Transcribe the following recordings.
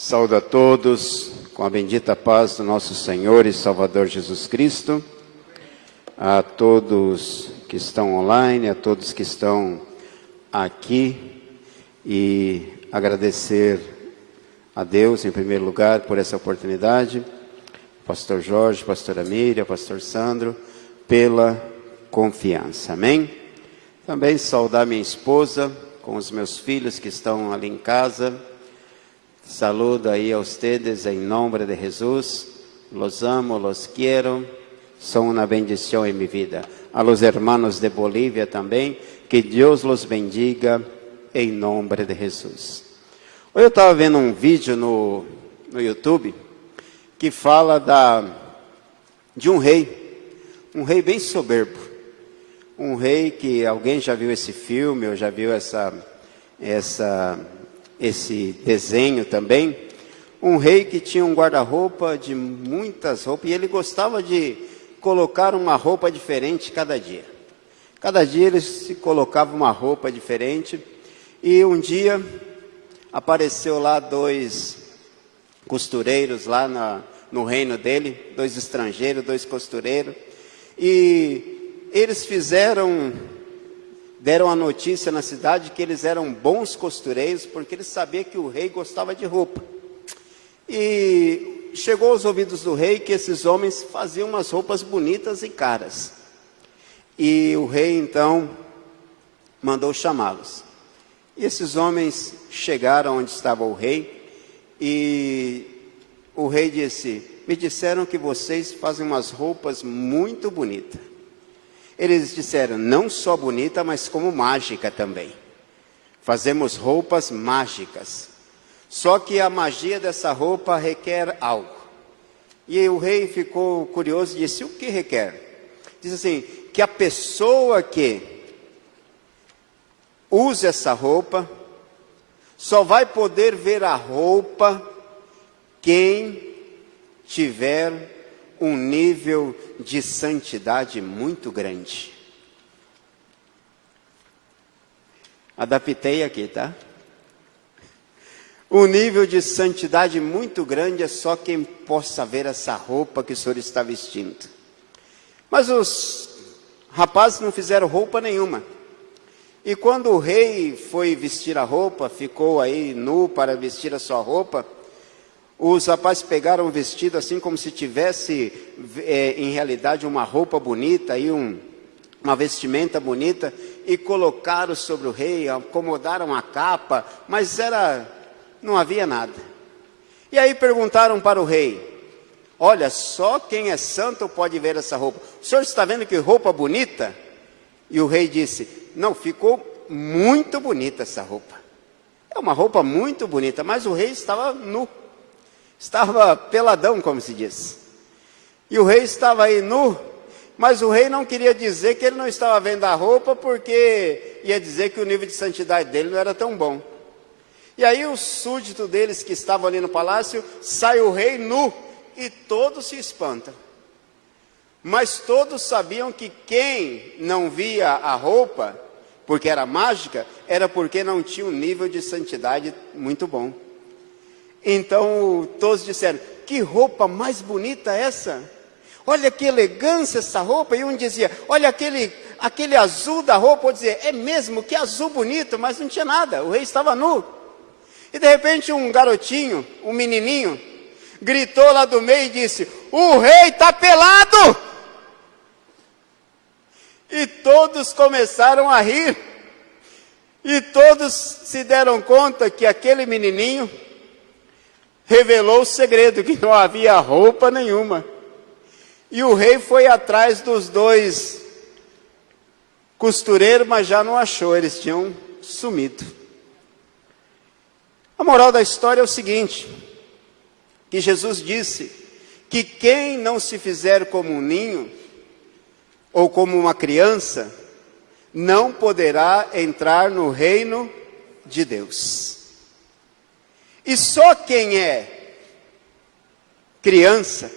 Saúdo a todos com a bendita paz do nosso Senhor e Salvador Jesus Cristo, a todos que estão online, a todos que estão aqui, e agradecer a Deus em primeiro lugar por essa oportunidade, pastor Jorge, pastora Miriam, pastor Sandro, pela confiança, amém? Também saudar minha esposa com os meus filhos que estão ali em casa. Saludo aí a ustedes em nome de Jesus. Los amo, los quiero. Son una bendición en mi vida. A los hermanos de Bolívia também. Que Deus los bendiga em nome de Jesus. Hoje eu estava vendo um vídeo no YouTube que fala de um rei bem soberbo. Um rei que alguém já viu esse filme, ou já viu esse desenho também. Um rei que tinha um guarda-roupa de muitas roupas, e ele gostava de colocar uma roupa diferente cada dia. Cada dia ele se colocava uma roupa diferente, e um dia apareceu lá 2 costureiros lá no reino dele, 2 estrangeiros, 2 costureiros, e eles deram a notícia na cidade que eles eram bons costureiros, porque eles sabiam que o rei gostava de roupa. E chegou aos ouvidos do rei que esses homens faziam umas roupas bonitas e caras. E o rei então mandou chamá-los. E esses homens chegaram onde estava o rei, e o rei disse: me disseram que vocês fazem umas roupas muito bonitas. Eles disseram: não só bonita, mas como mágica também. Fazemos roupas mágicas. Só que a magia dessa roupa requer algo. E o rei ficou curioso e disse: o que requer? Diz assim, que a pessoa que use essa roupa, só vai poder ver a roupa quem tiver um nível de santidade muito grande. Adaptei aqui, tá? Um nível de santidade muito grande é só quem possa ver essa roupa que o senhor está vestindo. Mas os rapazes não fizeram roupa nenhuma. E quando o rei foi vestir a roupa, ficou aí nu para vestir a sua roupa, os rapazes pegaram o vestido assim como se tivesse, em realidade, uma roupa bonita, e uma vestimenta bonita, e colocaram sobre o rei, acomodaram a capa, mas não havia nada. E aí perguntaram para o rei: olha, só quem é santo pode ver essa roupa. O senhor está vendo que roupa bonita? E o rei disse: não, ficou muito bonita essa roupa. É uma roupa muito bonita, mas o rei estava nu. Estava peladão, como se diz. E o rei estava aí nu, mas o rei não queria dizer que ele não estava vendo a roupa, porque ia dizer que o nível de santidade dele não era tão bom. E aí o súdito deles que estavam ali no palácio, sai o rei nu, e todos se espantam. Mas todos sabiam que quem não via a roupa, porque era mágica, era porque não tinha um nível de santidade muito bom. Então todos disseram: que roupa mais bonita essa? Olha que elegância essa roupa. E um dizia: olha aquele azul da roupa. Outro dizia: é mesmo, que azul bonito. Mas não tinha nada, o rei estava nu. E de repente um garotinho, um menininho, gritou lá do meio e disse: o rei está pelado! E todos começaram a rir. E todos se deram conta que aquele menininho revelou o segredo, que não havia roupa nenhuma. E o rei foi atrás dos 2 costureiros, mas já não achou, eles tinham sumido. A moral da história é o seguinte, que Jesus disse que quem não se fizer como um ninho, ou como uma criança, não poderá entrar no reino de Deus. E só quem é criança,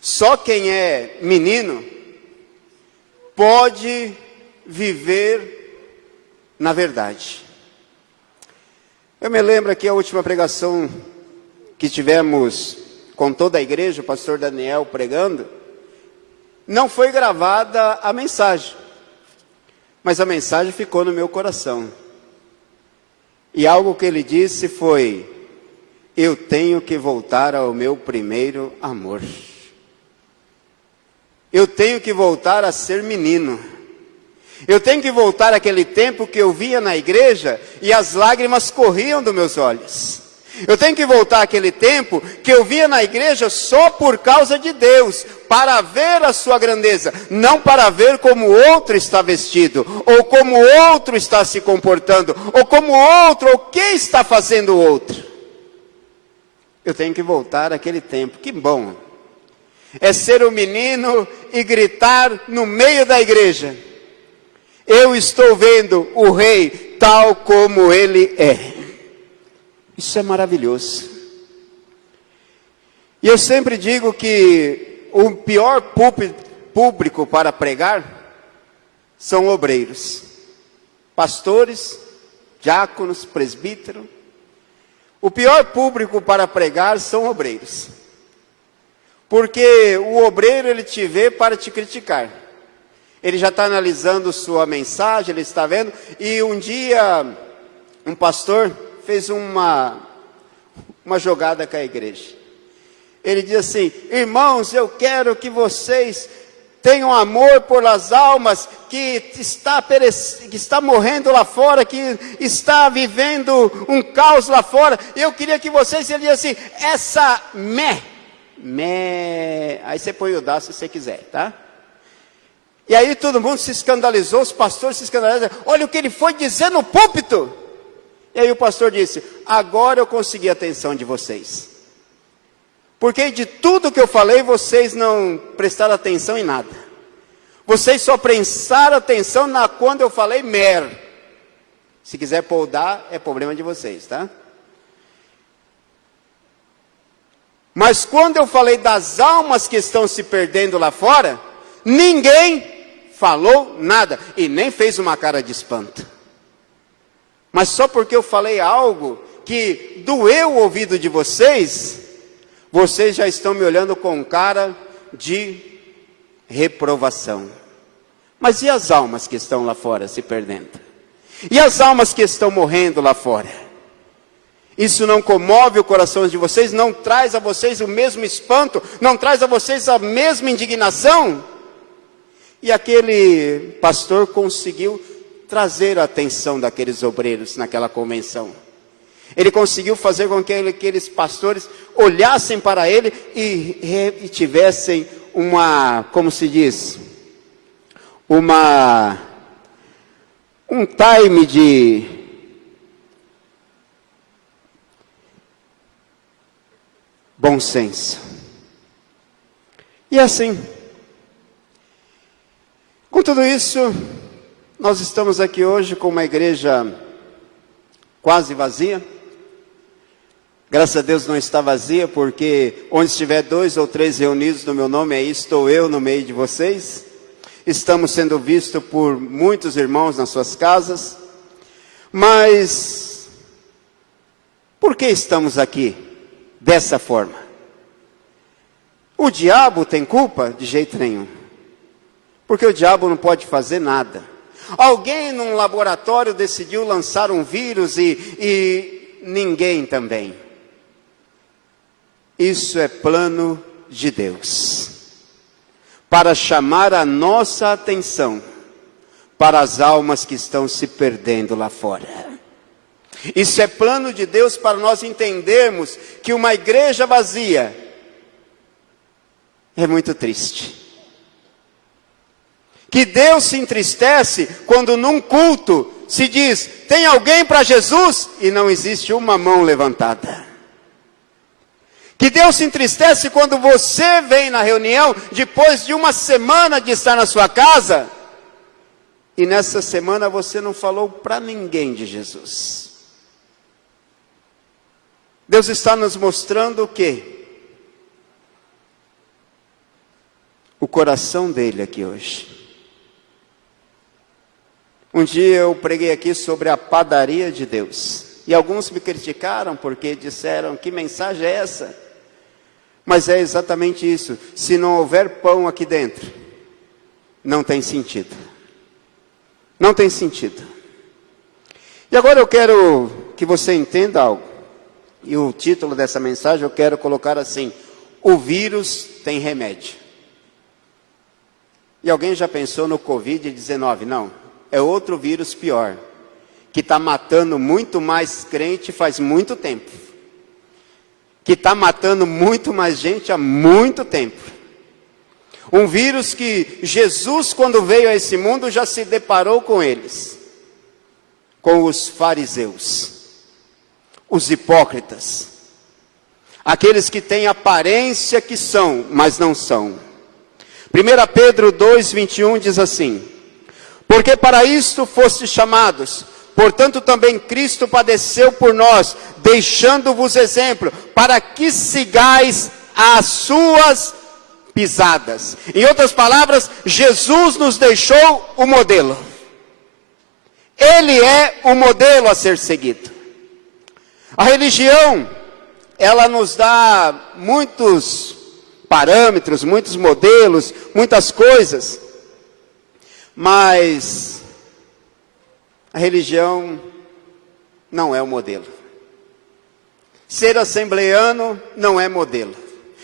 só quem é menino, pode viver na verdade. Eu me lembro aqui a última pregação que tivemos com toda a igreja, o pastor Daniel pregando, não foi gravada a mensagem, mas a mensagem ficou no meu coração. E algo que ele disse foi: eu tenho que voltar ao meu primeiro amor. Eu tenho que voltar a ser menino. Eu tenho que voltar àquele tempo que eu via na igreja e as lágrimas corriam dos meus olhos. Eu tenho que voltar àquele tempo que eu via na igreja só por causa de Deus, para ver a sua grandeza, não para ver como o outro está vestido, ou como o outro está se comportando, ou como o outro, ou o que está fazendo o outro. Eu tenho que voltar àquele tempo. Que bom é ser um menino e gritar no meio da igreja: eu estou vendo o rei tal como ele é. Isso é maravilhoso. E eu sempre digo que o pior público para pregar são obreiros, pastores, diáconos, presbíteros. O pior público para pregar são obreiros. Porque o obreiro, ele te vê para te criticar. Ele já está analisando sua mensagem, ele está vendo. E um dia, um pastor fez uma jogada com a igreja. Ele diz assim: irmãos, eu quero que vocês tenham amor por as almas que está morrendo lá fora, que está vivendo um caos lá fora. Eu queria que vocês, ele diz assim, essa aí você põe o dá se você quiser, tá? E aí todo mundo se escandalizou, os pastores se escandalizaram. Olha o que ele foi dizer no púlpito. E aí o pastor disse: agora eu consegui a atenção de vocês. Porque de tudo que eu falei, vocês não prestaram atenção em nada. Vocês só prestaram atenção quando eu falei mer. Se quiser poldar, é problema de vocês, tá? Mas quando eu falei das almas que estão se perdendo lá fora, ninguém falou nada e nem fez uma cara de espanto. Mas só porque eu falei algo que doeu o ouvido de vocês, vocês já estão me olhando com cara de reprovação. Mas e as almas que estão lá fora se perdendo? E as almas que estão morrendo lá fora? Isso não comove o coração de vocês? Não traz a vocês o mesmo espanto? Não traz a vocês a mesma indignação? E aquele pastor conseguiu trazer a atenção daqueles obreiros naquela convenção. Ele conseguiu fazer com que aqueles pastores olhassem para ele e tivessem como se diz, um time de bom senso. E assim, com tudo isso, nós estamos aqui hoje com uma igreja quase vazia. Graças a Deus não está vazia, porque onde estiver 2 ou 3 reunidos no meu nome, aí estou eu no meio de vocês. Estamos sendo vistos por muitos irmãos nas suas casas. Mas, por que estamos aqui dessa forma? O diabo tem culpa? De jeito nenhum. Porque o diabo não pode fazer nada. Alguém num laboratório decidiu lançar um vírus e ninguém também. Isso é plano de Deus, para chamar a nossa atenção para as almas que estão se perdendo lá fora. Isso é plano de Deus para nós entendermos que uma igreja vazia é muito triste. Que Deus se entristece quando num culto se diz, tem alguém para Jesus? E não existe uma mão levantada. Que Deus se entristece quando você vem na reunião, depois de uma semana de estar na sua casa, e nessa semana você não falou para ninguém de Jesus. Deus está nos mostrando o quê? O coração dele aqui hoje. Um dia eu preguei aqui sobre a padaria de Deus. E alguns me criticaram porque disseram, que mensagem é essa? Mas é exatamente isso. Se não houver pão aqui dentro, não tem sentido. Não tem sentido. E agora eu quero que você entenda algo. E o título dessa mensagem eu quero colocar assim: o vírus tem remédio. E alguém já pensou no Covid-19? Não, é outro vírus pior, que está matando muito mais crente faz muito tempo. Que está matando muito mais gente há muito tempo. Um vírus que Jesus, quando veio a esse mundo, já se deparou com eles. Com os fariseus, os hipócritas, aqueles que têm aparência que são, mas não são. 1 Pedro 2:21 diz assim: porque para isto fostes chamados, portanto também Cristo padeceu por nós, deixando-vos exemplo, para que sigais as suas pisadas. Em outras palavras, Jesus nos deixou o modelo. Ele é o modelo a ser seguido. A religião, ela nos dá muitos parâmetros, muitos modelos, muitas coisas, mas a religião não é o modelo. Ser assembleano não é modelo.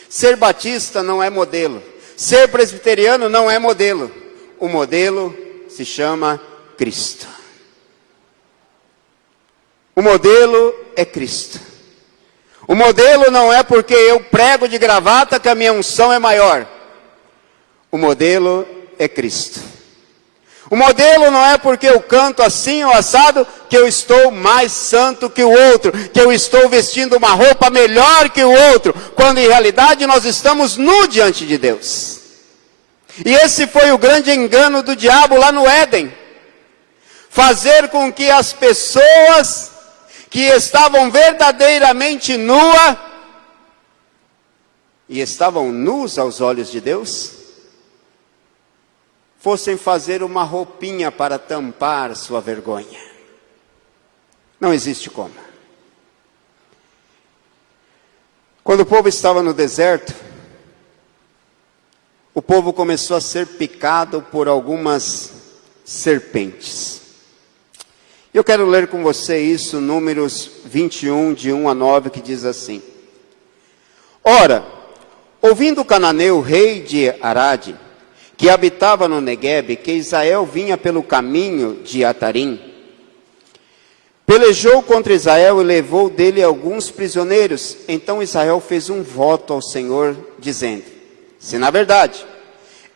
Ser batista não é modelo. Ser presbiteriano não é modelo. O modelo se chama Cristo. O modelo é Cristo. O modelo não é porque eu prego de gravata que a minha unção é maior. O modelo é Cristo. O modelo não é porque eu canto assim ou assado que eu estou mais santo que o outro, que eu estou vestindo uma roupa melhor que o outro, quando em realidade nós estamos nu diante de Deus. E esse foi o grande engano do diabo lá no Éden. Fazer com que as pessoas que estavam verdadeiramente nuas e estavam nus aos olhos de Deus, fossem fazer uma roupinha para tampar sua vergonha. Não existe como. Quando o povo estava no deserto, o povo começou a ser picado por algumas serpentes. Eu quero ler com você isso, Números 21, de 1 a 9, que diz assim: ora, ouvindo o cananeu, rei de Arade, que habitava no Neguebe, que Israel vinha pelo caminho de Atarim, pelejou contra Israel e levou dele alguns prisioneiros. Então Israel fez um voto ao Senhor, dizendo: se na verdade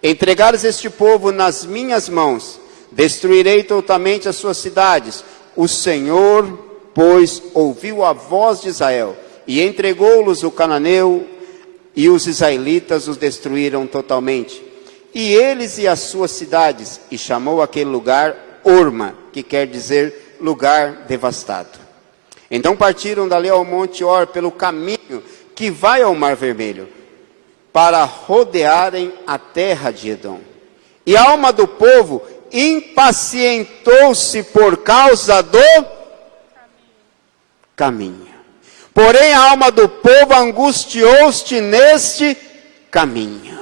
entregares este povo nas minhas mãos, destruirei totalmente as suas cidades. O Senhor, pois, ouviu a voz de Israel e entregou-los o cananeu, e os israelitas os destruíram totalmente. E eles e as suas cidades, e chamou aquele lugar Orma, que quer dizer lugar devastado. Então partiram dali ao monte Or, pelo caminho que vai ao Mar Vermelho, para rodearem a terra de Edom. E a alma do povo impacientou-se por causa do caminho. Porém a alma do povo angustiou-se neste caminho.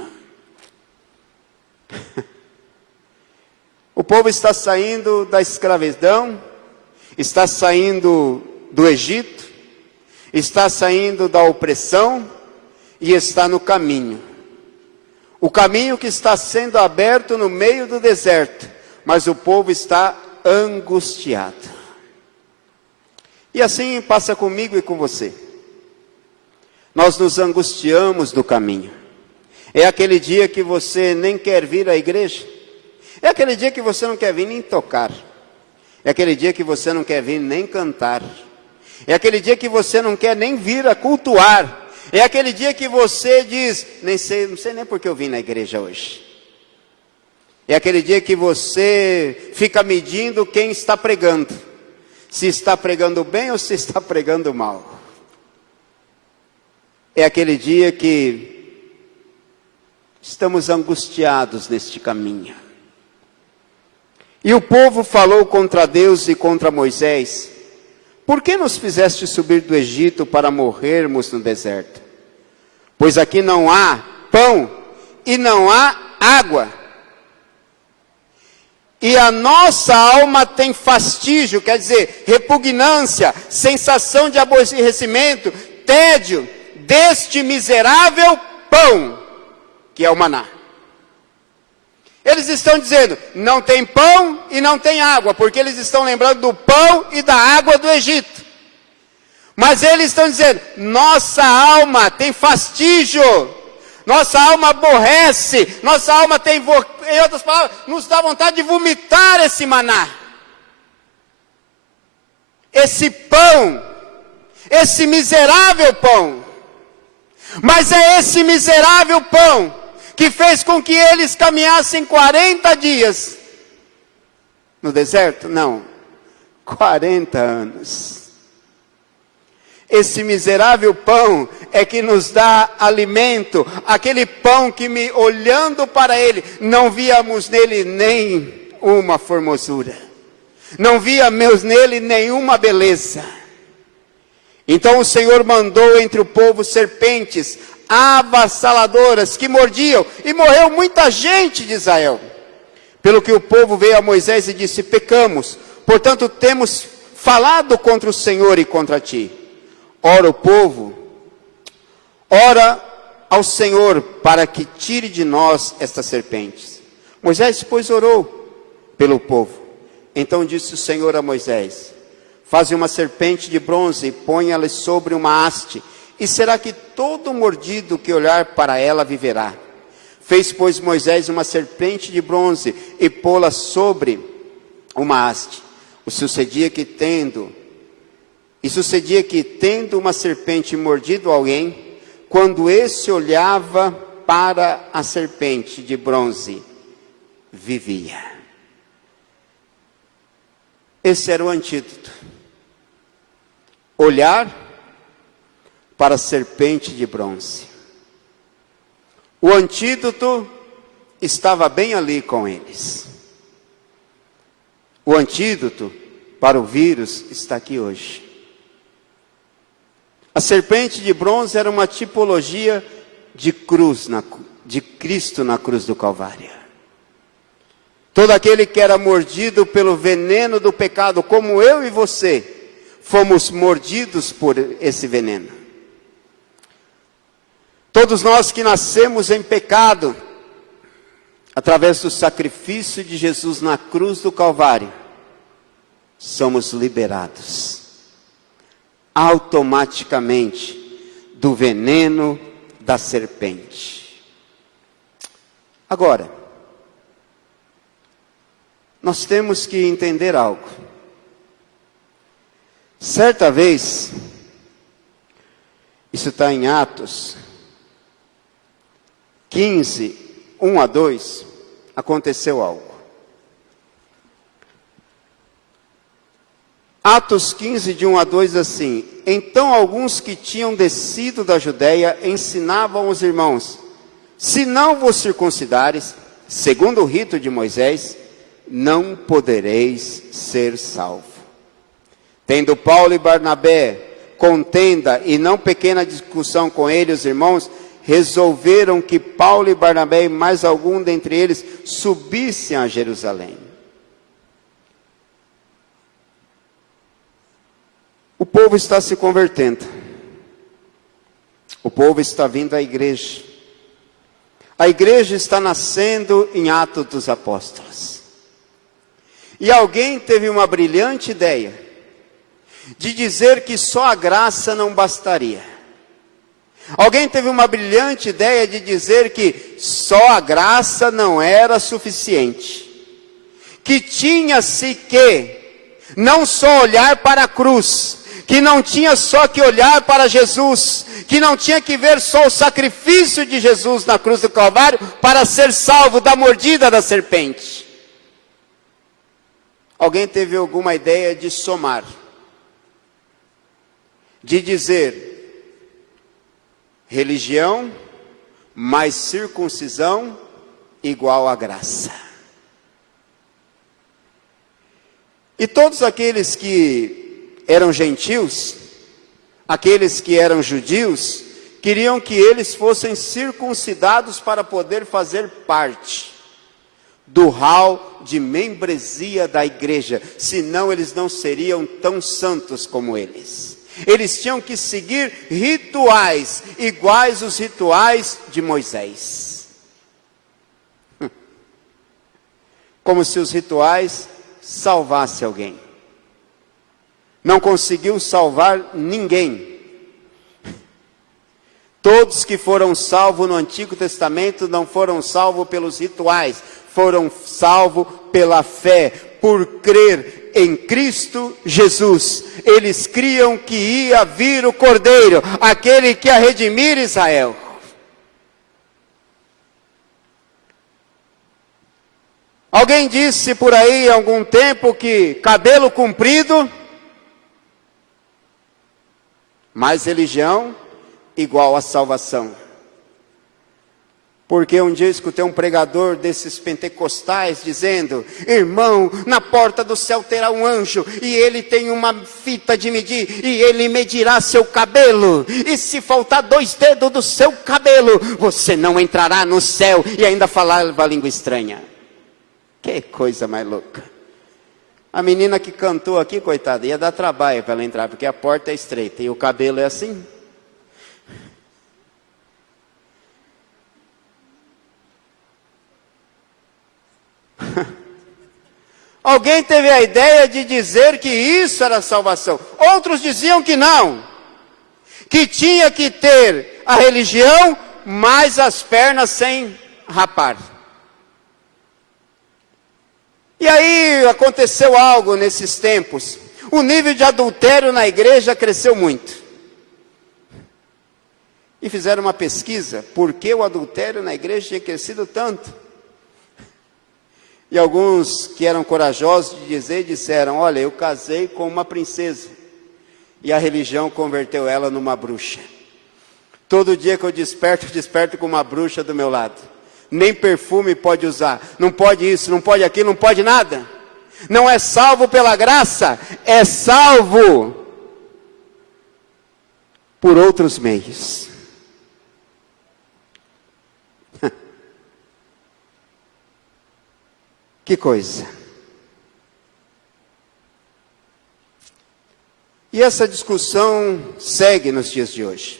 O povo está saindo da escravidão, está saindo do Egito, está saindo da opressão e está no caminho. O caminho que está sendo aberto no meio do deserto, mas o povo está angustiado. E assim passa comigo e com você. Nós nos angustiamos no caminho. É aquele dia que você nem quer vir à igreja. É aquele dia que você não quer vir nem tocar. É aquele dia que você não quer vir nem cantar. É aquele dia que você não quer nem vir a cultuar. É aquele dia que você diz: não sei nem porque eu vim na igreja hoje. É aquele dia que você fica medindo quem está pregando. Se está pregando bem ou se está pregando mal. É aquele dia que estamos angustiados neste caminho. E o povo falou contra Deus e contra Moisés, por que nos fizeste subir do Egito para morrermos no deserto? Pois aqui não há pão e não há água. E a nossa alma tem fastígio, quer dizer, repugnância, sensação de aborrecimento, tédio, deste miserável pão, que é o maná. Eles estão dizendo, não tem pão e não tem água, porque eles estão lembrando do pão e da água do Egito. Mas eles estão dizendo, nossa alma tem fastígio, nossa alma aborrece, nossa alma tem, em outras palavras, nos dá vontade de vomitar esse maná. Esse pão, esse miserável pão. Mas é esse miserável pão que fez com que eles caminhassem 40 dias no deserto? Não, 40 anos. Esse miserável pão é que nos dá alimento, aquele pão que olhando para ele, não víamos nele nem uma formosura, não víamos nele nenhuma beleza. Então o Senhor mandou entre o povo serpentes avassaladoras que mordiam, e morreu muita gente de Israel. Pelo que o povo veio a Moisés e disse, pecamos, portanto temos falado contra o Senhor e contra ti. Ora o povo, ora ao Senhor para que tire de nós estas serpentes. Moisés, pois, orou pelo povo. Então disse o Senhor a Moisés, faze uma serpente de bronze e ponha-lhe sobre uma haste, e será que todo mordido que olhar para ela viverá. Fez, pois, Moisés uma serpente de bronze e pô-la sobre uma haste. Sucedia que tendo uma serpente mordido alguém, quando esse olhava para a serpente de bronze, vivia. Esse era o antídoto. Olhar para a serpente de bronze. O antídoto estava bem ali com eles. O antídoto para o vírus está aqui hoje. A serpente de bronze era uma tipologia de cruz, de Cristo na cruz do Calvário. Todo aquele que era mordido pelo veneno do pecado, como eu e você, fomos mordidos por esse veneno. Todos nós que nascemos em pecado, através do sacrifício de Jesus na cruz do Calvário, somos liberados automaticamente do veneno da serpente. Agora, nós temos que entender algo. Certa vez, isso está em Atos 15, 1 a 2, aconteceu algo. Atos 15, de 1 a 2, assim: então alguns que tinham descido da Judeia ensinavam os irmãos, se não vos circuncidares, segundo o rito de Moisés, não podereis ser salvo. Tendo Paulo e Barnabé contenda e não pequena discussão com ele, os irmãos resolveram que Paulo e Barnabé e mais algum dentre eles subissem a Jerusalém. O povo está se convertendo. O povo está vindo à igreja. A igreja está nascendo em Atos dos Apóstolos. E alguém teve uma brilhante ideia de dizer que só a graça não bastaria. Alguém teve uma brilhante ideia de dizer que só a graça não era suficiente. Que tinha-se que não só olhar para a cruz, que não tinha só que olhar para Jesus, que não tinha que ver só o sacrifício de Jesus na cruz do Calvário para ser salvo da mordida da serpente. Alguém teve alguma ideia de somar, de dizer religião mais circuncisão igual a graça. E todos aqueles que eram gentios, aqueles que eram judeus, queriam que eles fossem circuncidados para poder fazer parte do hall de membresia da igreja, senão eles não seriam tão santos como eles. Eles tinham que seguir rituais iguais aos rituais de Moisés. Como se os rituais salvassem alguém. Não conseguiu salvar ninguém. Todos que foram salvos no Antigo Testamento não foram salvos pelos rituais, foram salvos pela fé, por crer em Cristo Jesus. Eles criam que ia vir o Cordeiro, aquele que ia redimir Israel. Alguém disse por aí há algum tempo que cabelo comprido, mais religião, igual a salvação. Porque um dia eu escutei um pregador desses pentecostais dizendo: irmão, na porta do céu terá um anjo, e ele tem uma fita de medir, e ele medirá seu cabelo, e se faltar 2 dedos do seu cabelo, você não entrará no céu, e ainda falava língua estranha. Que coisa mais louca. A menina que cantou aqui, coitada, ia dar trabalho para ela entrar, porque a porta é estreita, e o cabelo é assim. Alguém teve a ideia de dizer que isso era salvação. Outros diziam que não, que tinha que ter a religião, mas as pernas sem rapar. E aí aconteceu algo nesses tempos. O nível de adultério na igreja cresceu muito. E fizeram uma pesquisa, por que o adultério na igreja tinha crescido tanto? E alguns que eram corajosos de dizer, disseram: olha, eu casei com uma princesa, e a religião converteu ela numa bruxa. Todo dia que eu desperto com uma bruxa do meu lado. Nem perfume pode usar, não pode isso, não pode aquilo, não pode nada. Não é salvo pela graça, é salvo por outros meios. Que coisa. E essa discussão segue nos dias de hoje.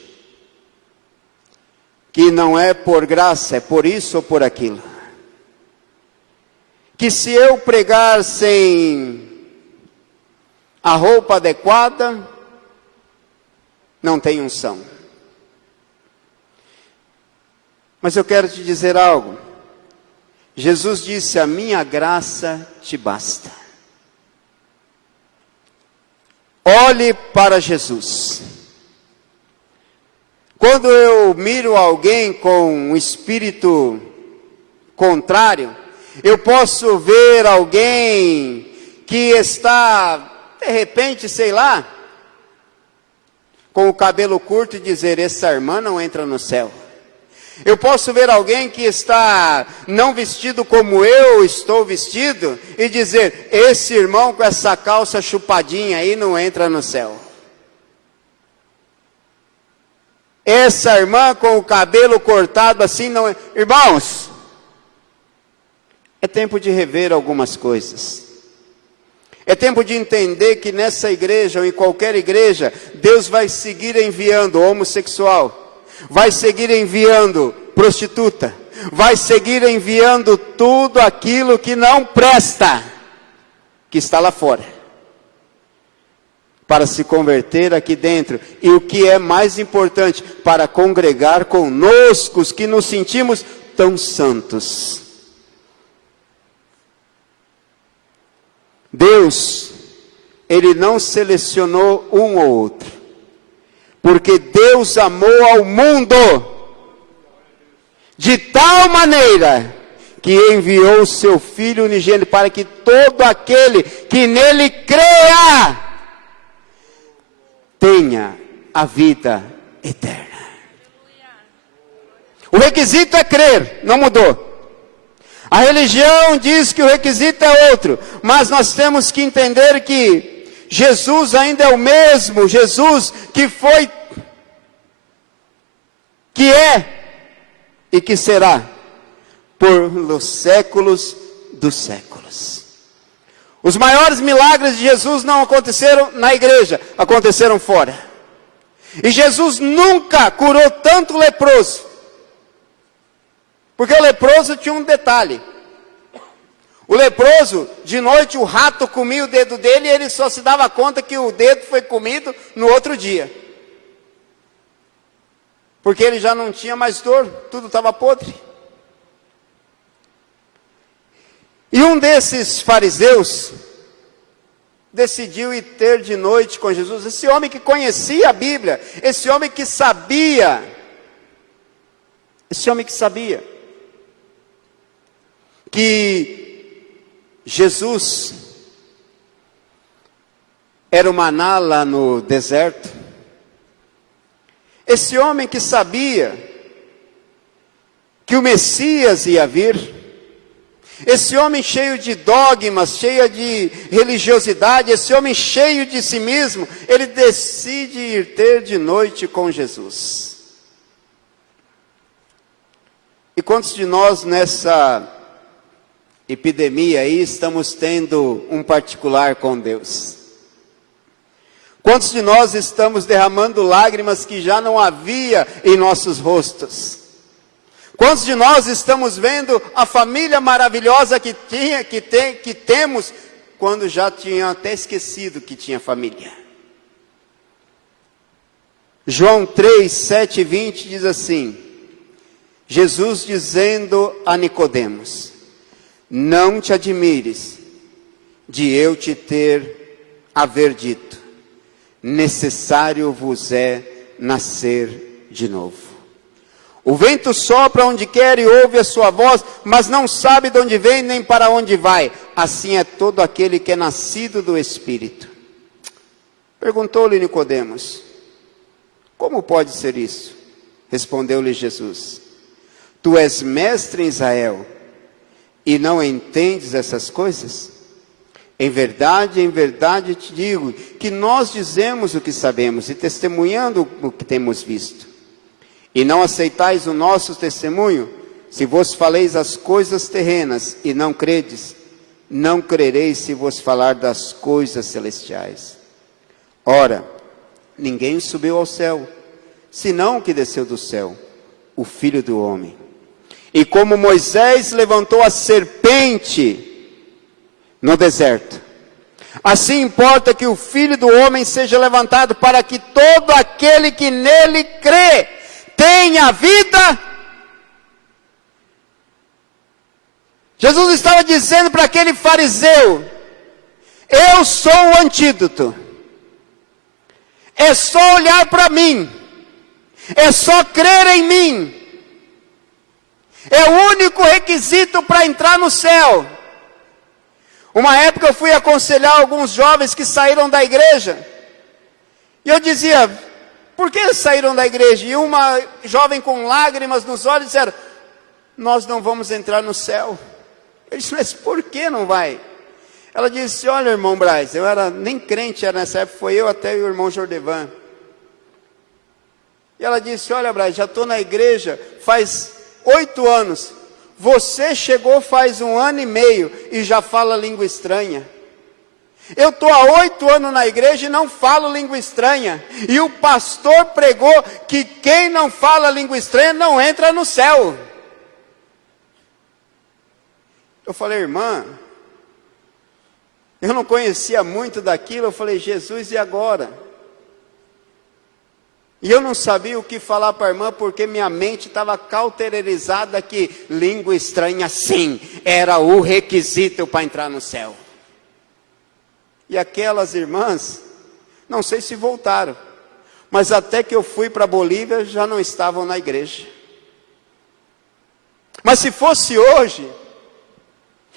Que não é por graça, é por isso ou por aquilo. Que se eu pregar sem a roupa adequada, não tem unção. Mas eu quero te dizer algo. Jesus disse: a minha graça te basta. Olhe para Jesus. Quando eu miro alguém com um espírito contrário, eu posso ver alguém que está, de repente, sei lá, com o cabelo curto e dizer: essa irmã não entra no céu. Eu posso ver alguém que está não vestido como eu estou vestido e dizer: esse irmão com essa calça chupadinha aí não entra no céu. Essa irmã com o cabelo cortado assim não... Irmãos, é tempo de rever algumas coisas. É tempo de entender que nessa igreja ou em qualquer igreja, Deus vai seguir enviando homossexual, vai seguir enviando prostituta, vai seguir enviando tudo aquilo que não presta, que está lá fora, para se converter aqui dentro. E o que é mais importante, para congregar conosco, os que nos sentimos tão santos. Deus, Ele não selecionou um ou outro, porque Deus amou ao mundo de tal maneira que enviou o seu Filho unigênito para que todo aquele que nele creia tenha a vida eterna. O requisito é crer, não mudou. A religião diz que o requisito é outro, mas nós temos que entender que Jesus ainda é o mesmo, Jesus que foi, que é e que será por os séculos dos séculos. Os maiores milagres de Jesus não aconteceram na igreja, aconteceram fora. E Jesus nunca curou tanto leproso. Porque o leproso tinha um detalhe. O leproso, de noite o rato comia o dedo dele e ele só se dava conta que o dedo foi comido no outro dia. Porque ele já não tinha mais dor, tudo estava podre. E um desses fariseus decidiu ir ter de noite com Jesus. Esse homem que conhecia a Bíblia, esse homem que sabia que Jesus era o maná lá no deserto. Esse homem que sabia que o Messias ia vir. Esse homem cheio de dogmas, cheio de religiosidade, esse homem cheio de si mesmo, ele decide ir ter de noite com Jesus. E quantos de nós nessa epidemia aí estamos tendo um particular com Deus? Quantos de nós estamos derramando lágrimas que já não havia em nossos rostos? Quantos de nós estamos vendo a família maravilhosa que temos, quando já tinha até esquecido que tinha família? João 3, 7 e 20 diz assim, Jesus dizendo a Nicodemos, não te admires de eu te haver dito, necessário vos é nascer de novo. O vento sopra onde quer e ouve a sua voz, mas não sabe de onde vem nem para onde vai. Assim é todo aquele que é nascido do Espírito. Perguntou-lhe Nicodemos, como pode ser isso? Respondeu-lhe Jesus, tu és mestre em Israel e não entendes essas coisas? Em verdade te digo que nós dizemos o que sabemos e testemunhando o que temos visto. E não aceitais o nosso testemunho? Se vos faleis as coisas terrenas e não credes, não crereis se vos falar das coisas celestiais. Ora, ninguém subiu ao céu, senão o que desceu do céu, o Filho do Homem. E como Moisés levantou a serpente no deserto, assim importa que o Filho do Homem seja levantado, para que todo aquele que nele crê tenha vida. Jesus estava dizendo para aquele fariseu, eu sou o antídoto. É só olhar para mim. É só crer em mim. É o único requisito para entrar no céu. Uma época eu fui aconselhar alguns jovens que saíram da igreja. E eu dizia, por que saíram da igreja? E uma jovem com lágrimas nos olhos disseram, nós não vamos entrar no céu. Eu disse, mas por que não vai? Ela disse, olha irmão Braz, eu era nem crente era nessa época, foi eu até o irmão Jordevan. E ela disse, olha Braz, já estou na igreja faz 8 anos. Você chegou faz 1 ano e meio e já fala língua estranha. Eu estou há 8 anos na igreja e não falo língua estranha. E o pastor pregou que quem não fala língua estranha não entra no céu. Eu falei, irmã, eu não conhecia muito daquilo. Eu falei, Jesus, e agora? E eu não sabia o que falar para a irmã, porque minha mente estava cauterizada que língua estranha, sim, era o requisito para entrar no céu. E aquelas irmãs, não sei se voltaram, mas até que eu fui para a Bolívia, já não estavam na igreja. Mas se fosse hoje,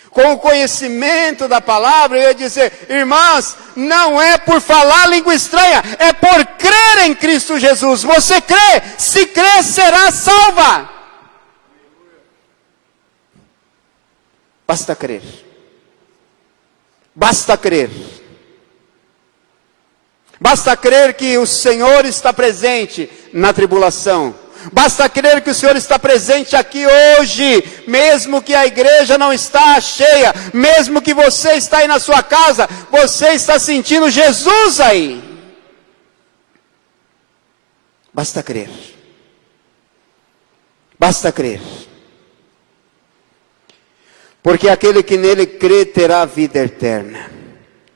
com o conhecimento da palavra, eu ia dizer, irmãs, não é por falar língua estranha, é por crer em Cristo Jesus. Você crê? Se crer, será salva. Basta crer. Basta crer. Basta crer que o Senhor está presente na tribulação. Basta crer que o Senhor está presente aqui hoje, mesmo que a igreja não está cheia, mesmo que você está aí na sua casa, você está sentindo Jesus aí. Basta crer. Basta crer. Porque aquele que nele crê terá vida eterna.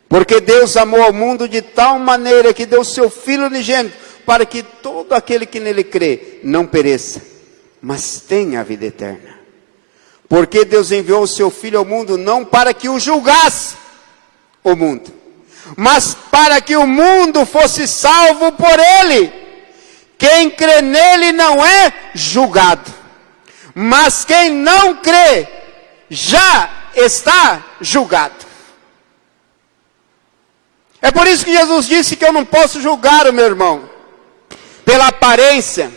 Porque Deus amou ao mundo de tal maneira que deu seu Filho unigênito, para que todo aquele que nele crê não pereça, mas tenha a vida eterna. Porque Deus enviou o seu Filho ao mundo não para que o julgasse, o mundo, mas para que o mundo fosse salvo por ele. Quem crê nele não é julgado, mas quem não crê já está julgado. É por isso que Jesus disse que eu não posso julgar o meu irmão pela aparência,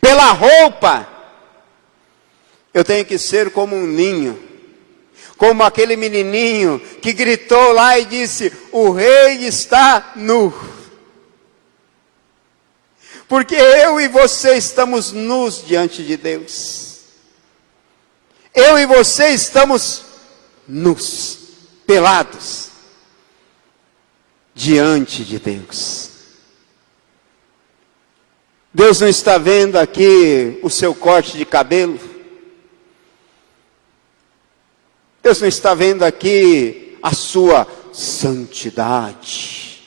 pela roupa. Eu tenho que ser como um ninho, como aquele menininho que gritou lá e disse: o rei está nu. Porque eu e você estamos nus diante de Deus. Eu e você estamos nus, pelados, diante de Deus. Deus não está vendo aqui o seu corte de cabelo. Deus não está vendo aqui a sua santidade.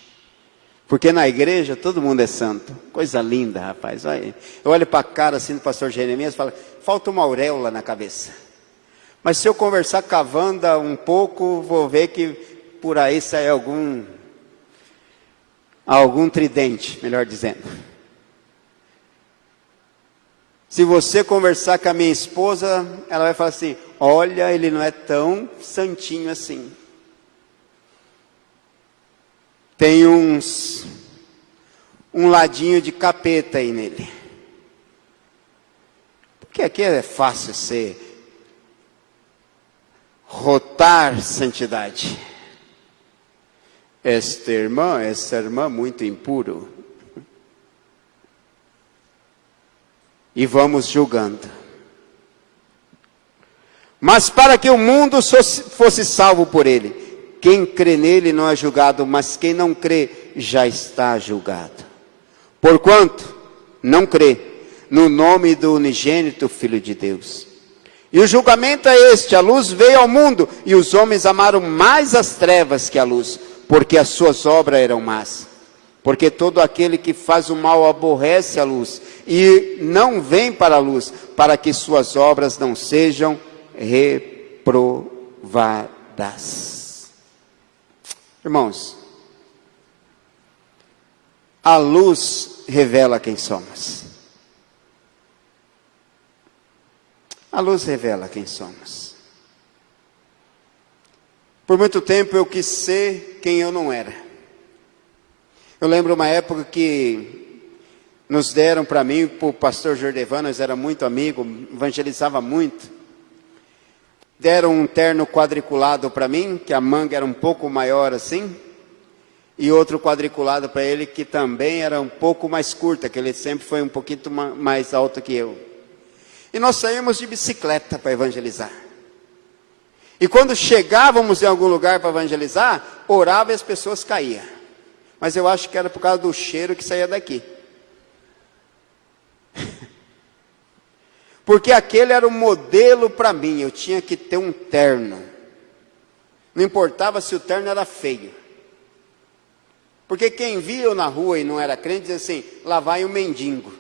Porque na igreja todo mundo é santo. Coisa linda, rapaz. Olha, eu olho para a cara assim do pastor Jeremias e falo: falta uma auréola na cabeça. Mas se eu conversar com a Wanda um pouco, vou ver que por aí sai algum tridente, melhor dizendo. Se você conversar com a minha esposa, ela vai falar assim: olha, ele não é tão santinho assim. Tem um ladinho de capeta aí nele. Porque aqui é fácil ser rotar santidade. Essa irmã muito impuro. E vamos julgando. Mas para que o mundo fosse salvo por ele, quem crê nele não é julgado, mas quem não crê já está julgado. Porquanto não crê no nome do unigênito Filho de Deus. E o julgamento é este: a luz veio ao mundo, e os homens amaram mais as trevas que a luz, porque as suas obras eram más. Porque todo aquele que faz o mal aborrece a luz, e não vem para a luz, para que suas obras não sejam reprovadas. Irmãos, a luz revela quem somos. A luz revela quem somos. Por muito tempo eu quis ser quem eu não era. Eu lembro uma época que nos deram para mim, para o pastor Jordevan, nós éramos muito amigos, evangelizava muito. Deram um terno quadriculado para mim, que a manga era um pouco maior assim, e outro quadriculado para ele, que também era um pouco mais curta, que ele sempre foi um pouquinho mais alto que eu. E nós saímos de bicicleta para evangelizar. E quando chegávamos em algum lugar para evangelizar, orava e as pessoas caíam. Mas eu acho que era por causa do cheiro que saía daqui. Porque aquele era o modelo para mim, eu tinha que ter um terno. Não importava se o terno era feio. Porque quem via eu na rua e não era crente, dizia assim: lá vai um mendigo.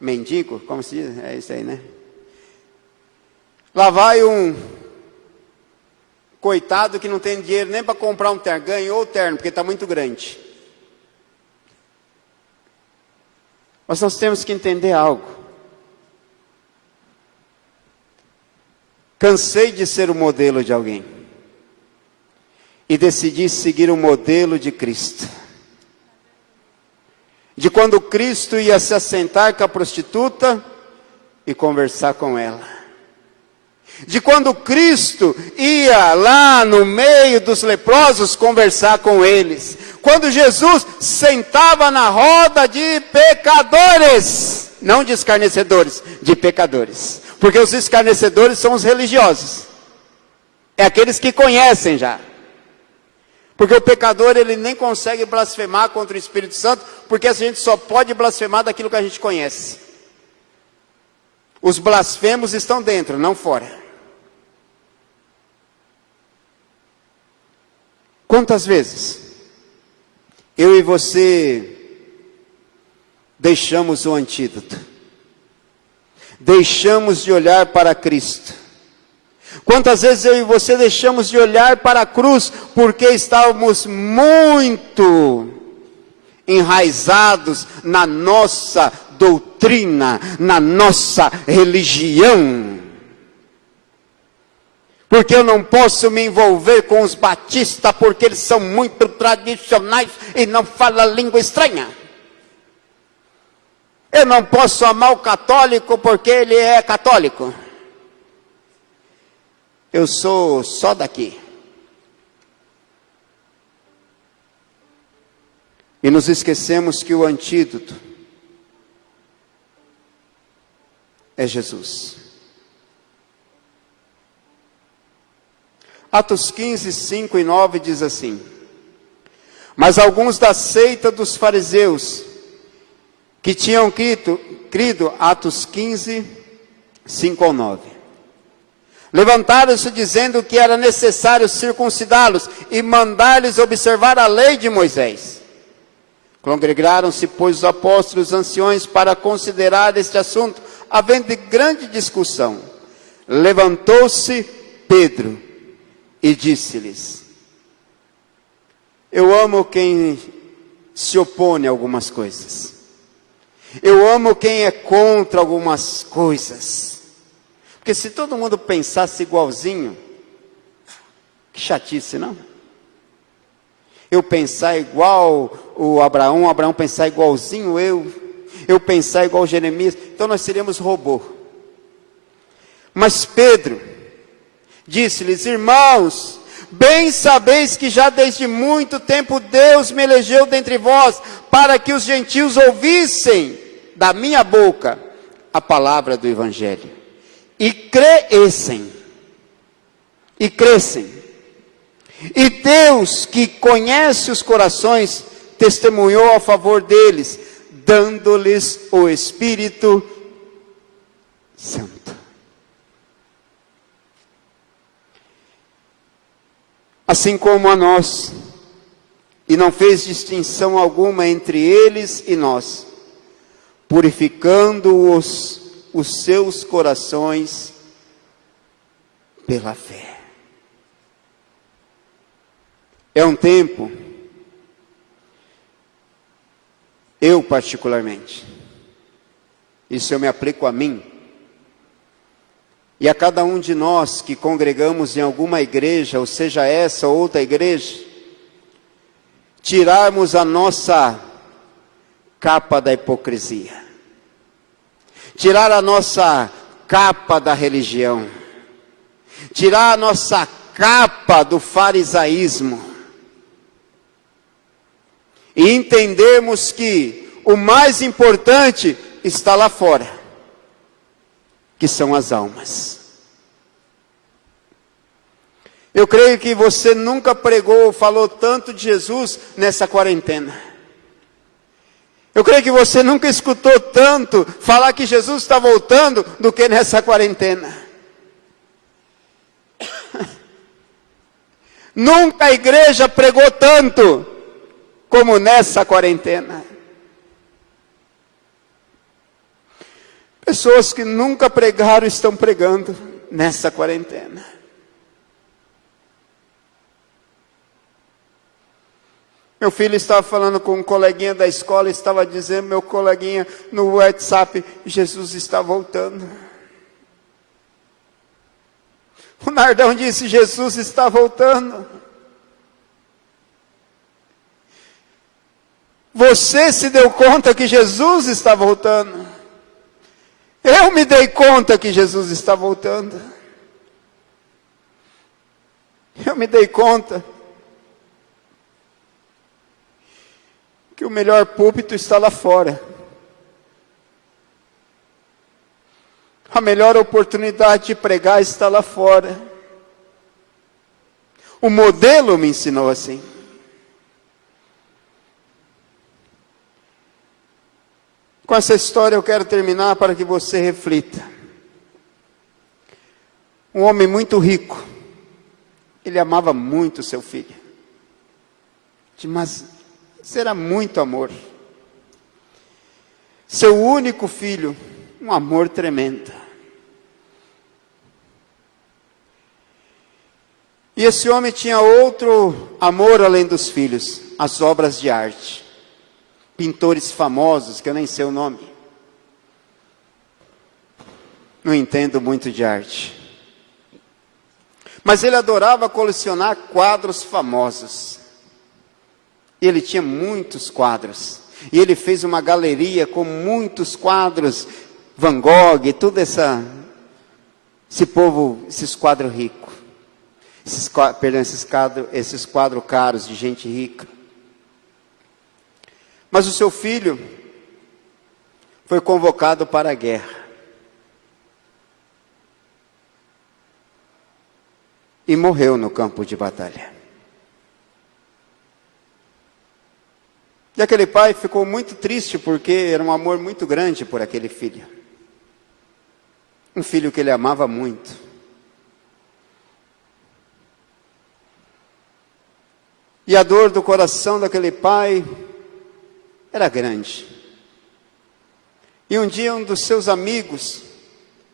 Mendigo? Como se diz? É isso aí, né? Lá vai um coitado que não tem dinheiro nem para comprar um terno. Ganhou o terno, porque está muito grande. Mas nós temos que entender algo. Cansei de ser o modelo de alguém. E decidi seguir o modelo de Cristo. De quando Cristo ia se assentar com a prostituta e conversar com ela. de quando Cristo ia lá no meio dos leprosos conversar com eles, quando Jesus sentava na roda de pecadores, não de escarnecedores, de pecadores, porque os escarnecedores são os religiosos, é aqueles que conhecem já, porque o pecador ele nem consegue blasfemar contra o Espírito Santo, porque a gente só pode blasfemar daquilo que a gente conhece. Os blasfemos estão dentro, não fora. Quantas vezes eu e você deixamos o antídoto, deixamos de olhar para Cristo? Quantas vezes eu e você deixamos de olhar para a cruz, porque estávamos muito enraizados na nossa doutrina, na nossa religião? Porque eu não posso me envolver com os batistas, porque eles são muito tradicionais e não falam língua estranha. Eu não posso amar o católico porque ele é católico. Eu sou só daqui. E nos esquecemos que o antídoto é Jesus. Atos 15, 5 e 9 diz assim: mas alguns da seita dos fariseus, que tinham crido, Atos 15, 5 ao 9, levantaram-se dizendo que era necessário circuncidá-los e mandar-lhes observar a lei de Moisés. Congregaram-se, pois, os apóstolos e os anciões para considerar este assunto, havendo grande discussão. Levantou-se Pedro e disse-lhes: eu amo quem se opõe a algumas coisas. Eu amo quem é contra algumas coisas. Porque se todo mundo pensasse igualzinho, que chatice, não? Eu pensar igual o Abraão pensar igualzinho eu pensar igual Jeremias, então nós seríamos robô. Mas Pedro disse-lhes: irmãos, bem sabeis que já desde muito tempo Deus me elegeu dentre vós, para que os gentios ouvissem da minha boca a palavra do Evangelho, e crescem. E Deus, que conhece os corações, testemunhou a favor deles, dando-lhes o Espírito Santo. Assim como a nós, e não fez distinção alguma entre eles e nós, purificando os seus corações pela fé. É um tempo, eu particularmente, isso eu me aplico a mim, e a cada um de nós que congregamos em alguma igreja, ou seja essa ou outra igreja, tirarmos a nossa capa da hipocrisia, tirar a nossa capa da religião, tirar a nossa capa do farisaísmo, e entendermos que o mais importante está lá fora, que são as almas. Eu creio que você nunca pregou ou falou tanto de Jesus nessa quarentena. Eu creio que você nunca escutou tanto falar que Jesus está voltando do que nessa quarentena. Nunca a igreja pregou tanto como nessa quarentena. Pessoas que nunca pregaram estão pregando nessa quarentena. Meu filho estava falando com um coleguinha da escola, estava dizendo, meu coleguinha no WhatsApp, Jesus está voltando. O Nardão disse, Jesus está voltando. Você se deu conta que Jesus está voltando? Eu me dei conta que Jesus está voltando. eu me dei conta que o melhor púlpito está lá fora. A melhor oportunidade de pregar está lá fora. O modelo me ensinou assim. Com essa história eu quero terminar para que você reflita. Um homem muito rico, ele amava muito seu filho. Mas era muito amor. Seu único filho, um amor tremendo. E esse homem tinha outro amor além dos filhos, as obras de arte. Pintores famosos, que eu nem sei o nome. Não entendo muito de arte. Mas ele adorava colecionar quadros famosos. E ele tinha muitos quadros. E ele fez uma galeria com muitos quadros. Van Gogh, todo esse povo, esses quadros ricos. Esses quadros caros de gente rica. Mas o seu filho foi convocado para a guerra. E morreu no campo de batalha. E aquele pai ficou muito triste porque era um amor muito grande por aquele filho. Um filho que ele amava muito. E a dor do coração daquele pai era grande. E um dia um dos seus amigos,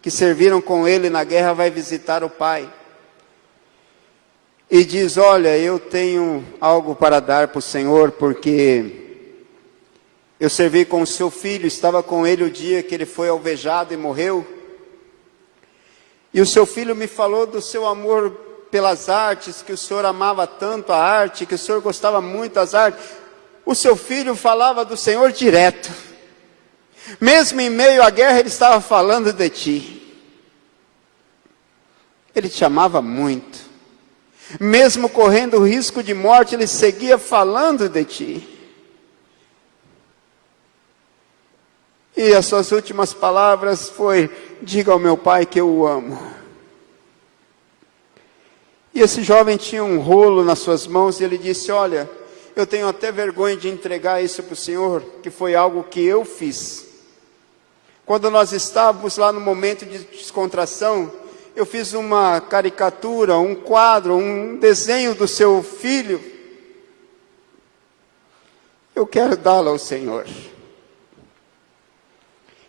que serviram com ele na guerra, vai visitar o pai. E diz, olha, eu tenho algo para dar para o Senhor, porque eu servi com o seu filho, estava com ele o dia que ele foi alvejado e morreu. E o seu filho me falou do seu amor pelas artes, que o senhor amava tanto a arte, que o senhor gostava muito das artes. O seu filho falava do Senhor direto. Mesmo em meio à guerra, ele estava falando de ti. Ele te amava muito. Mesmo correndo o risco de morte, ele seguia falando de ti. E as suas últimas palavras foi, diga ao meu pai que eu o amo. E esse jovem tinha um rolo nas suas mãos e ele disse, olha, eu tenho até vergonha de entregar isso para o Senhor, que foi algo que eu fiz. Quando nós estávamos lá no momento de descontração, eu fiz uma caricatura, um quadro, um desenho do seu filho. Eu quero dá-lo ao Senhor.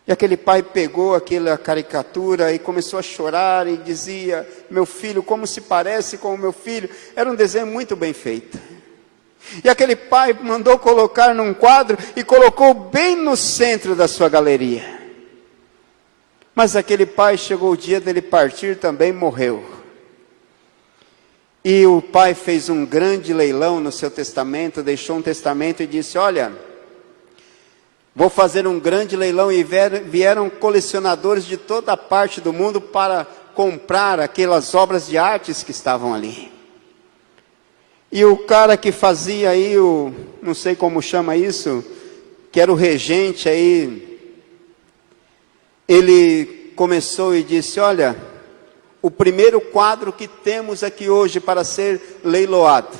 E aquele pai pegou aquela caricatura e começou a chorar e dizia, meu filho, como se parece com o meu filho. Era um desenho muito bem feito. E aquele pai mandou colocar num quadro e colocou bem no centro da sua galeria. Mas aquele pai, chegou o dia dele partir, também morreu. E o pai fez um grande leilão no seu testamento, deixou um testamento e disse, olha, vou fazer um grande leilão, e vieram colecionadores de toda a parte do mundo para comprar aquelas obras de artes que estavam ali. E o cara que fazia aí, não sei como chama isso, que era o regente aí, ele começou e disse, olha, o primeiro quadro que temos aqui hoje para ser leiloado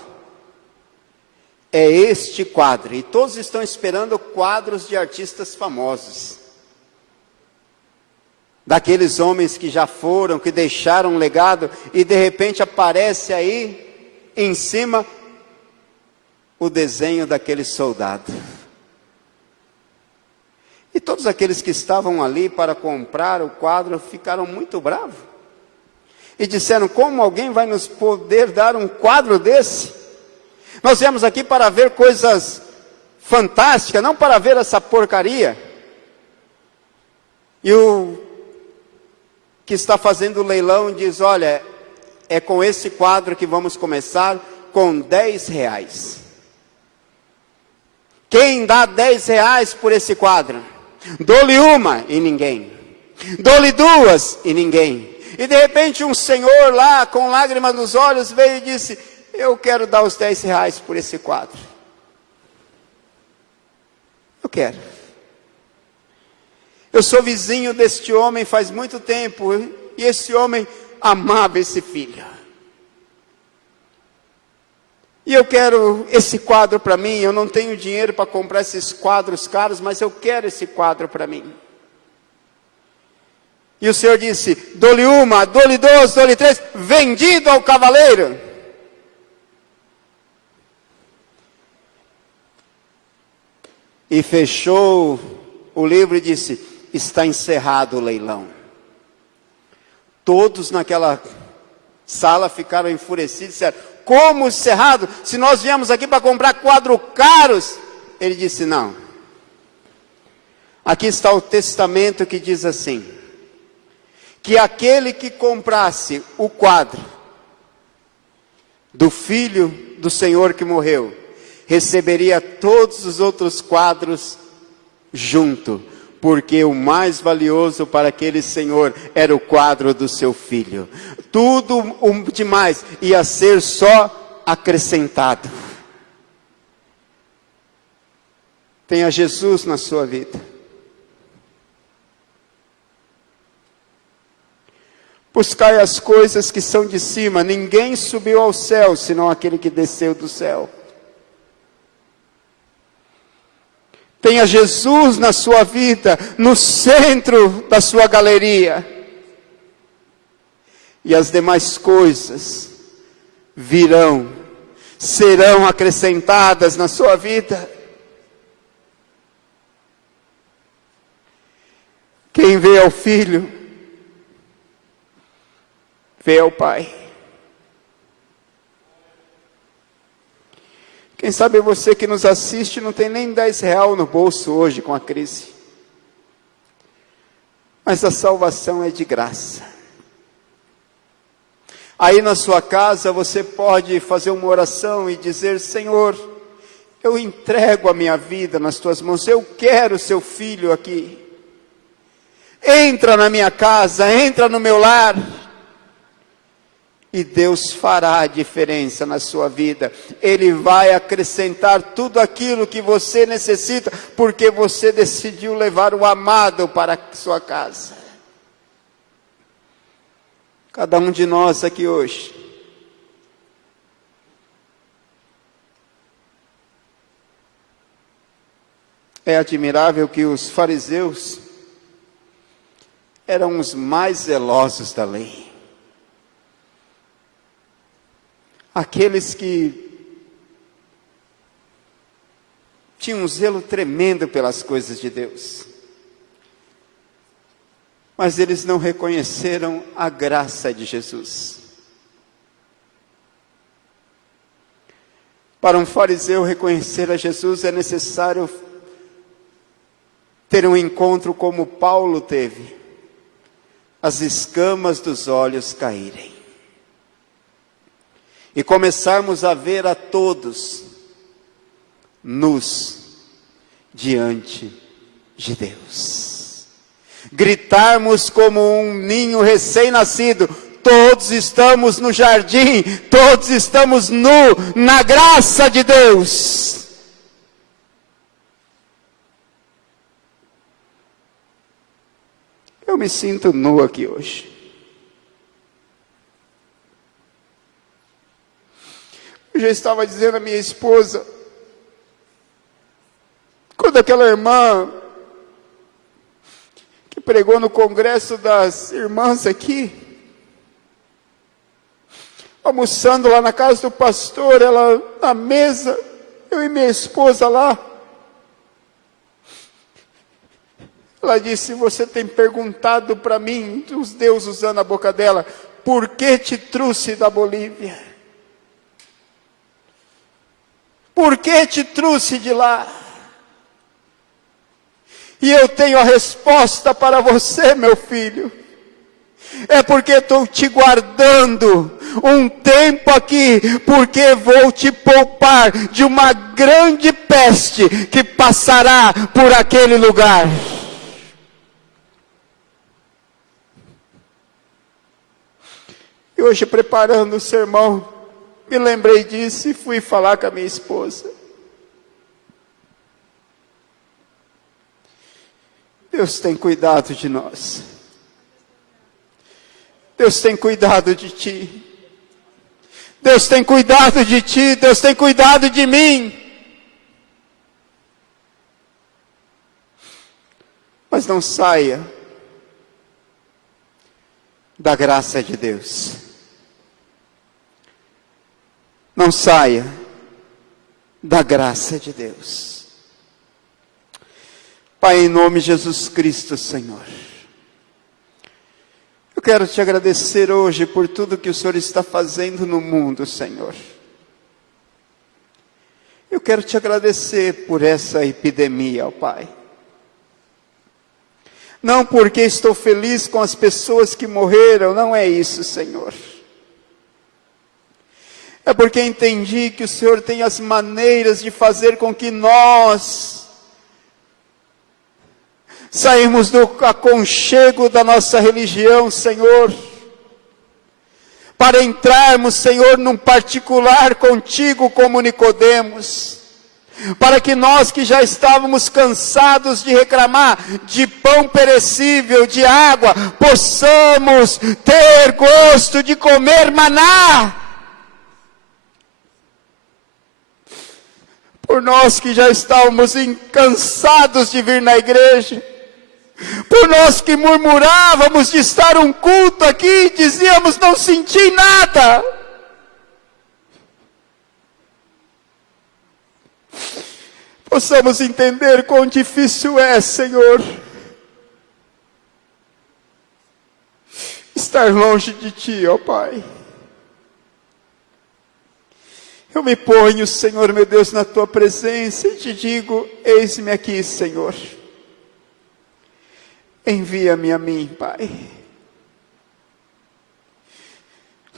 é este quadro. E todos estão esperando quadros de artistas famosos. Daqueles homens que já foram, que deixaram um legado, e de repente aparece aí, em cima, o desenho daquele soldado. E todos aqueles que estavam ali para comprar o quadro ficaram muito bravos. E disseram, como alguém vai nos poder dar um quadro desse? Nós viemos aqui para ver coisas fantásticas, não para ver essa porcaria. E o que está fazendo o leilão diz, olha, é com esse quadro que vamos começar, com R$10. Quem dá R$10 por esse quadro? Dou-lhe uma e ninguém. Dou-lhe duas e ninguém. E de repente um senhor lá, com lágrimas nos olhos, veio e disse: eu quero dar os 10 reais por esse quadro. Eu quero. Eu sou vizinho deste homem faz muito tempo, e esse homem amava esse filho. E eu quero esse quadro para mim. Eu não tenho dinheiro para comprar esses quadros caros, mas eu quero esse quadro para mim. E o Senhor disse: dou-lhe uma, dou-lhe duas, dou-lhe três, vendido ao cavaleiro. E fechou o livro e disse: está encerrado o leilão. Todos naquela sala ficaram enfurecidos e disseram: como encerrado? Se nós viemos aqui para comprar quadros caros. Ele disse: não. Aqui está o testamento que diz assim: que aquele que comprasse o quadro do filho do Senhor que morreu, receberia todos os outros quadros junto, porque o mais valioso para aquele senhor era o quadro do seu filho. Tudo o demais ia ser só acrescentado. Tenha Jesus na sua vida. Buscai as coisas que são de cima. Ninguém subiu ao céu, senão aquele que desceu do céu. Tenha Jesus na sua vida, no centro da sua galeria. E as demais coisas virão, serão acrescentadas na sua vida. Quem vê ao Filho, vê ao Pai. Quem sabe você que nos assiste não tem nem 10 reais no bolso hoje com a crise. Mas a salvação é de graça. Aí na sua casa você pode fazer uma oração e dizer: Senhor, eu entrego a minha vida nas tuas mãos. Eu quero seu filho aqui. Entra na minha casa, entra no meu lar. E Deus fará a diferença na sua vida. Ele vai acrescentar tudo aquilo que você necessita, porque você decidiu levar o amado para a sua casa. Cada um de nós aqui hoje é admirável que os fariseus eram os mais zelosos da lei. Aqueles que tinham um zelo tremendo pelas coisas de Deus. Mas eles não reconheceram a graça de Jesus. Para um fariseu reconhecer a Jesus é necessário ter um encontro como Paulo teve. As escamas dos olhos caírem. E começarmos a ver a todos nus diante de Deus. Gritarmos como um ninho recém-nascido: todos estamos no jardim, todos estamos nu na graça de Deus. Eu me sinto nu aqui hoje. Eu já estava dizendo à minha esposa, quando aquela irmã que pregou no congresso das irmãs aqui, almoçando lá na casa do pastor, ela na mesa, eu e minha esposa lá, ela disse: você tem perguntado para mim, os Deus usando a boca dela, por que te trouxe da Bolívia? Por que te trouxe de lá? E eu tenho a resposta para você, meu filho. É porque estou te guardando um tempo aqui, porque vou te poupar de uma grande peste que passará por aquele lugar. E hoje, preparando o sermão, me lembrei disso e fui falar com a minha esposa. Deus tem cuidado de nós. Deus tem cuidado de ti. Deus tem cuidado de ti. Deus tem cuidado de mim. Mas não saia da graça de Deus. Não saia da graça de Deus. Pai, em nome de Jesus Cristo, Senhor, eu quero te agradecer hoje por tudo que o Senhor está fazendo no mundo, Senhor. Eu quero te agradecer por essa epidemia, ó Pai. Não porque estou feliz com as pessoas que morreram, não é isso, Senhor. É porque entendi que o Senhor tem as maneiras de fazer com que nós saímos do aconchego da nossa religião, Senhor, para entrarmos, Senhor, num particular contigo como Nicodemos, para que nós que já estávamos cansados de reclamar de pão perecível, de água, possamos ter gosto de comer maná. Por nós que já estávamos cansados de vir na igreja, por nós que murmurávamos de estar um culto aqui, dizíamos não senti nada. Possamos entender quão difícil é, Senhor, estar longe de Ti, ó Pai. Eu me ponho, Senhor, meu Deus, na Tua presença e te digo, eis-me aqui, Senhor. Envia-me a mim, Pai.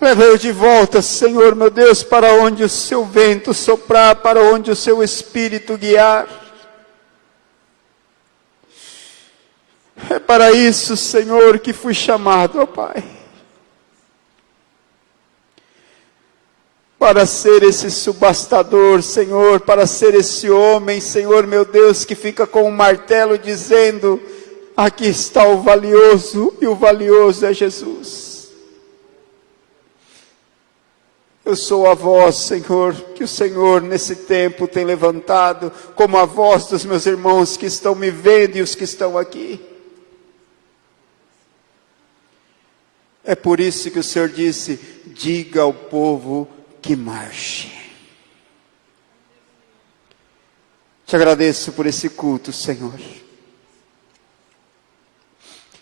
Leva eu de volta, Senhor, meu Deus, para onde o Seu vento soprar, para onde o Seu Espírito guiar. É para isso, Senhor, que fui chamado, ó Pai. Para ser esse subastador, Senhor, para ser esse homem, Senhor, meu Deus, que fica com um martelo dizendo: aqui está o valioso, e o valioso é Jesus. Eu sou a voz, Senhor, que o Senhor nesse tempo tem levantado, como a voz dos meus irmãos que estão me vendo e os que estão aqui. É por isso que o Senhor disse: diga ao povo que marche. Te agradeço por esse culto, Senhor.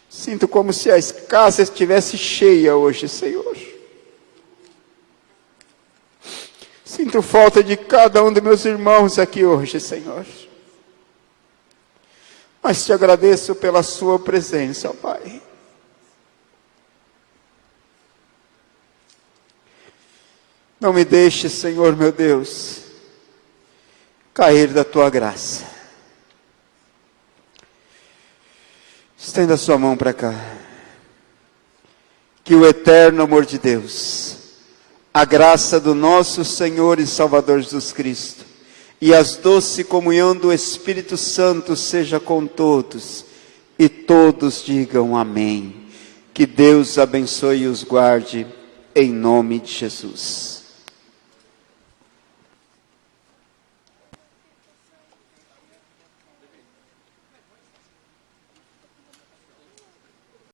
Sinto como se a casa estivesse cheia hoje, Senhor. Sinto falta de cada um dos meus irmãos aqui hoje, Senhor. Mas te agradeço pela sua presença, ó Pai. Não me deixe, Senhor, meu Deus, cair da Tua graça. Estenda a sua mão para cá. Que o eterno amor de Deus, a graça do nosso Senhor e Salvador Jesus Cristo e as doce comunhão do Espírito Santo seja com todos, e todos digam amém. Que Deus abençoe e os guarde, em nome de Jesus.